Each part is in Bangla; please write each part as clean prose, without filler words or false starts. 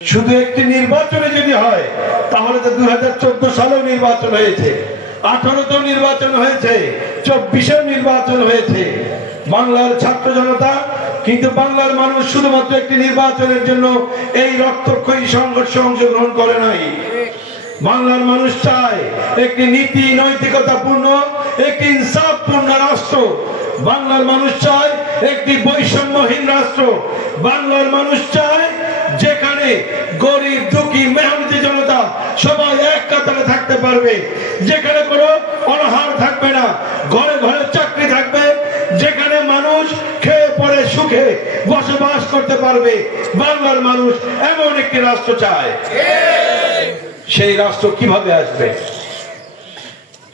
শুধু একটি নির্বাচনে যদি হয় তাহলে তো 2014 সালেও নির্বাচন হয়েছে, 18তেও নির্বাচন হয়েছে, 24এও নির্বাচন হয়েছে। বাংলার ছাত্র জনতা কিন্তু বাংলার মানুষ শুধুমাত্র একটি নির্বাচনের জন্য এই রক্তক্ষয়ী সংঘর্ষে অংশগ্রহণ করে নাই। বাংলার মানুষ চায় একটি নীতি নৈতিকতাপূর্ণ, একটি ইনসাফপূর্ণ রাষ্ট্র। বাংলার মানুষ চায় একটি বৈষম্যহীন রাষ্ট্র। বাংলার মানুষ চায় যেখানে গরিব দুঃখী মেহনতি জনতা সবাই এক কাতারে থাকতে পারবে, যেখানে কোনো অনাহার থাকবে না, ঘরে ঘরে চাকরি থাকবে, যেখানে মানুষ খেয়ে পরে সুখে বসবাস করতে পারবে। বাংলার মানুষ এমন একটি রাষ্ট্র চায়। সেই রাষ্ট্র কিভাবে আসবে?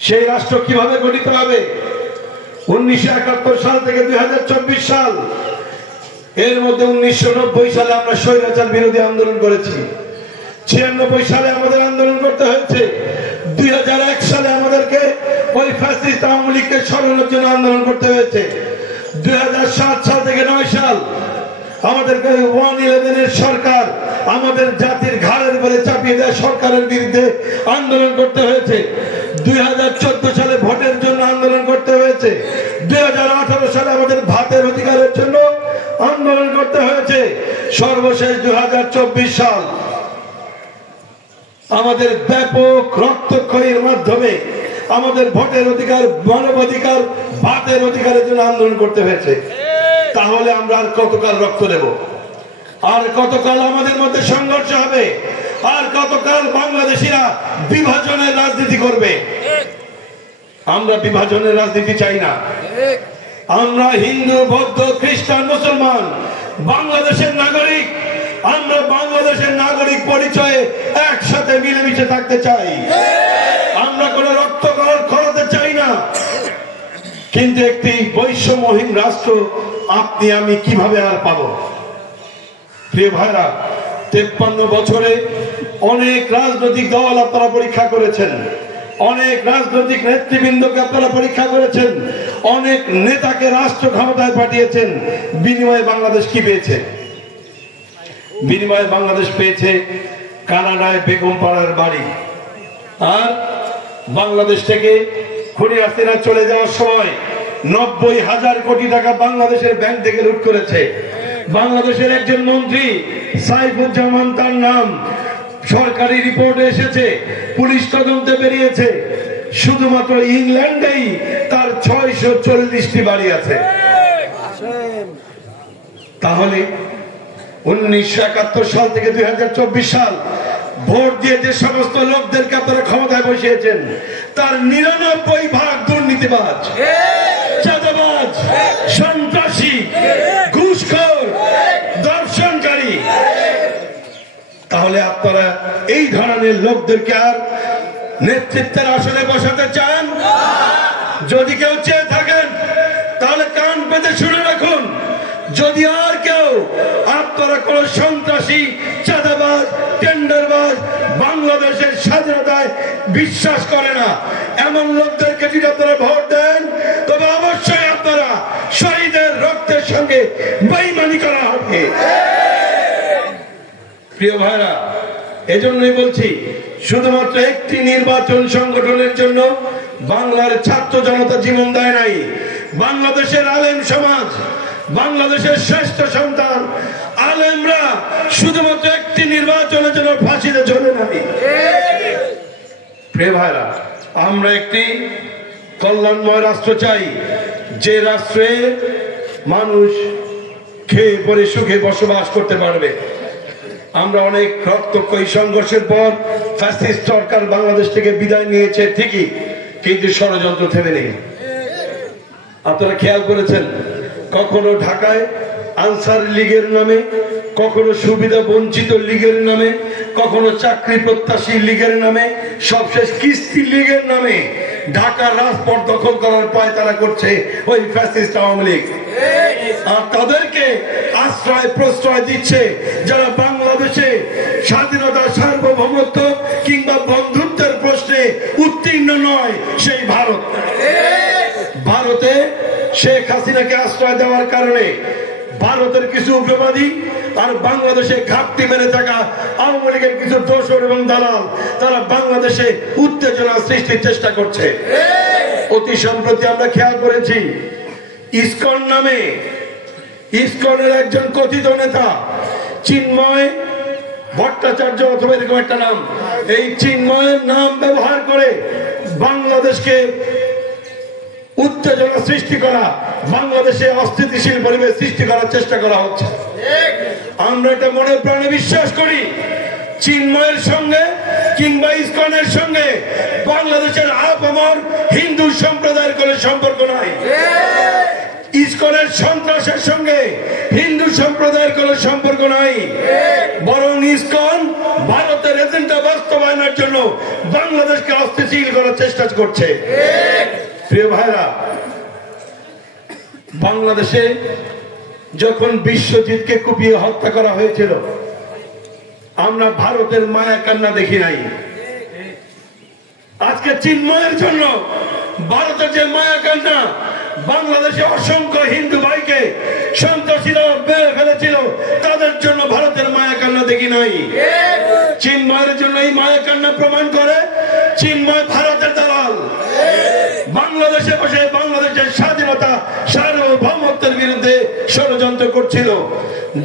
সেই রাষ্ট্র কিভাবে গঠিত হবে? 1971 সাল থেকে 2024 সাল, এর মধ্যে 1990 সালে আমরা স্বৈরাচার বিরোধী আন্দোলন করেছি, 96 সালে আমাদের আন্দোলন করতে হয়েছে, 2001 সালে আমাদেরকে ওই ফ্যাসিস্ট আওয়ামী লীগকে সরানোর জন্য আন্দোলন করতে হয়েছে, 2007 সাল থেকে 9 সাল আমাদেরকে 111 সরকার আমাদের জাতির ঘাড়ের উপরে চাপিয়ে দেয় সরকারের বিরুদ্ধে আন্দোলন করতে হয়েছে, 2014 সালে ভোটের জন্য আন্দোলন করতে হয়েছে, 2018 সালে আমাদের ভাতের অধিকারের জন্য আন্দোলন করতে হয়েছে, সর্বশেষ 2024 সাল আমাদের ব্যাপক রক্তক্ষয়ীর মাধ্যমে আমাদের ভোটের অধিকার, মানবাধিকার, ভাতের অধিকারের জন্য আন্দোলন করতে হয়েছে। তাহলে আমরা আর কতকাল রক্ত দেব? আর কতকাল আমাদের মধ্যে সংঘর্ষ হবে? আর কতকাল বাংলাদেশিরা বিভাজনের রাজনীতি করবে? আমরা বিভাজনের রাজনীতি চাই না। আমরা হিন্দু, বৌদ্ধ, খ্রিস্টান, মুসলমান বাংলাদেশের নাগরিক। আমরা বাংলাদেশের নাগরিক পরিচয়ে একসাথে মিলেমিশে থাকতে চাই। আমরা কোন রক্ত খরচে চাই না। কিন্তু একটি বৈষম্যহীন রাষ্ট্র আপনি আমি কিভাবে আর পাবো? প্রিয় ভাইরা, 53 বছরে অনেক রাজনৈতিক দল আপনারা পরীক্ষা করেছেন, অনেক রাজনৈতিক নেতৃবৃন্দকে আপনারা পরীক্ষা করেছেন, অনেক নেতাকে রাষ্ট্র ক্ষমতায় পাঠিয়েছেন। বিনিময়ে বাংলাদেশ কি পেয়েছে? বিনিময়ে বাংলাদেশ পেয়েছে কানাডায় বেগম পাড়ার বাড়ি। আর বাংলাদেশ থেকে খুনি হাসিনা চলে যাওয়ার সময় 90,000 কোটি টাকা বাংলাদেশের ব্যাংক থেকে লুট করেছে। বাংলাদেশের একজন মন্ত্রী সাইফুজ্জামান, তার নাম সরকারি রিপোর্টে এসেছে, পুলিশ তদন্তে বেরিয়েছে, শুধুমাত্র ইংল্যান্ডেই তার 640টি বাড়ি আছে। তাহলে 1971 সাল থেকে 2024 সাল ভোট দিয়ে যে সমস্ত লোকদেরকে আপনারা ক্ষমতায় বসিয়েছেন তার 99% দুর্নীতিবাজ, চাঁদাবাজ, সন্ত্রাসী, ঘুষখোর, ধর্ষণকারী। তাহলে আপনারা এই ধরনের লোকদেরকে আর নেতৃত্বের আসনে বসাতে চান? যদি কেউ চেয়ে থাকেন তাহলে কান পেতে শুনে রাখুন। যদি আর কেউ আপনারা কোন সন্ত্রাসী, চাঁদাবাজ, টেন্ডারবাজ, বাংলাদেশের স্বাধীনতায় বিশ্বাস করে না এমন লোকদেরকে যদি আপনারা ভোট দেন তবে অবশ্যই আপনারা শহীদের রক্তের সঙ্গে বেঈমানি করা হবে। প্রিয় ভাইরা, এজন্যই বলছি শুধুমাত্র একটি নির্বাচন সংগঠনের জন্য বাংলার ছাত্র জনতা জীবন দেয় নাই। বাংলাদেশের আলেম সমাজ, বাংলাদেশের শ্রেষ্ঠ সন্তান আলেমরা শুধুমাত্র একটি নির্বাচনের জন্য ফাঁসিতে ঝরে নাই। প্রিয় ভাইরা, আমরা একটি কল্যাণময় রাষ্ট্র চাই, যে রাষ্ট্রে মানুষ খেয়ে পরে সুখে বসবাস করতে পারবে। আমরা অনেক রক্তক্ষয়ী সংঘর্ষের পর ফ্যাসিস্ট সরকার বাংলাদেশ থেকে বিদায় নিয়েছে ঠিকই, কিন্তু ষড়যন্ত্র থেমে নেই। আপনারা খেয়াল করেছেন, কখনো ঢাকায় আনসার লীগের নামে, কখনো সুবিধা বঞ্চিত লীগের নামে, কখনো চাকরি প্রত্যাশী লীগের নামে, সবশেষ কিস্তি লীগের নামে ঢাকার রাজপথ দখল করার পায়তারা করছে ওই ফ্যাসিস্ট আওয়ামী লীগ। আর তাদেরকে আশ্রয় প্রশ্রয় দিচ্ছে যারা বাংলাদেশে স্বাধীনতা, সার্বভৌমত্ব কিংবা বন্ধুত্বের প্রশ্নে উত্তীর্ণ নয়, সেই ভারত। ভারতে শেখ হাসিনাকে আশ্রয় দেওয়ার কারণে ভারতের কিছু উগ্রবাদী আর বাংলাদেশে ঘাপটি মেরে থাকা আওয়ামী লীগের কিছু দোসর এবং দালাল তারা বাংলাদেশে উত্তেজনা সৃষ্টির চেষ্টা করছে। অতি সম্প্রতি আমরা খেয়াল করেছি ইসকন নামে, ইসকনের একজন কথিত নেতা চিন্ময় ভট্টাচার্য অথবা এরকম একটা নাম, এই চিন্ময়ের নাম ব্যবহার করে বাংলাদেশকে উত্তেজনা সৃষ্টি করা, বাংলাদেশে অস্থিতিশীল পরিবেশ সৃষ্টি করার চেষ্টা করা হচ্ছে। আমরা এটা মনে প্রাণে বিশ্বাস করি চিন্ময়ের সঙ্গে কিংবা ইসকনের সঙ্গে বাংলাদেশের আপামর হিন্দু সম্প্রদায়ের কোনো সম্পর্ক নাই। ইসকনের সন্ত্রাসের সঙ্গে হিন্দু সম্প্রদায়ের কোনো সম্পর্ক নাই, বরং ইসকন ভারতের এজেন্ডা বাস্তবায়নের জন্য বাংলাদেশকে অস্থিতিশীল করার চেষ্টা করছে। প্রিয় ভাইরা, বাংলাদেশে যখন বিশ্বজিৎকে কুপিয়ে হত্যা করা হয়েছিল আমরা ভারতের মায়া কান্না দেখি নাই। আজকে চিন্ময়ের জন্য ভারতের যে মায়া কান্না, বাংলাদেশে অসংখ্য হিন্দু ভাইকে সন্ত্রাসীরা মেরে ফেলেছিল তাদের জন্য ভারতের মায়া কান্না দেখি নাই। চিন্ময়ের জন্য এই মায়া কান্না প্রমাণ করে চিন্ময় ভারতের দালাল, বাংলাদেশে বসে বাংলাদেশের স্বাধীনতা সার্বভৌমত্বের বিরুদ্ধে ষড়যন্ত্র করছিল,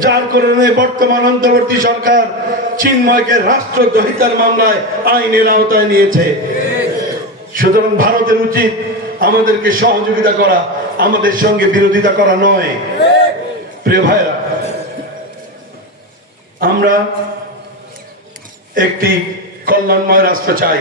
যার কারণে বর্তমান অন্তর্বর্তী সরকার চিন্ময়কে রাষ্ট্রদ্রোহিতার মামলায় আইনের আওতায় নিয়েছে। সুতরাং ভারতের উচিত আমাদেরকে সহযোগিতা করা, আমাদের সঙ্গে বিরোধিতা করা নয়। প্রিয় ভাইরা, আমরা একটি কল্যাণময় রাষ্ট্র চাই।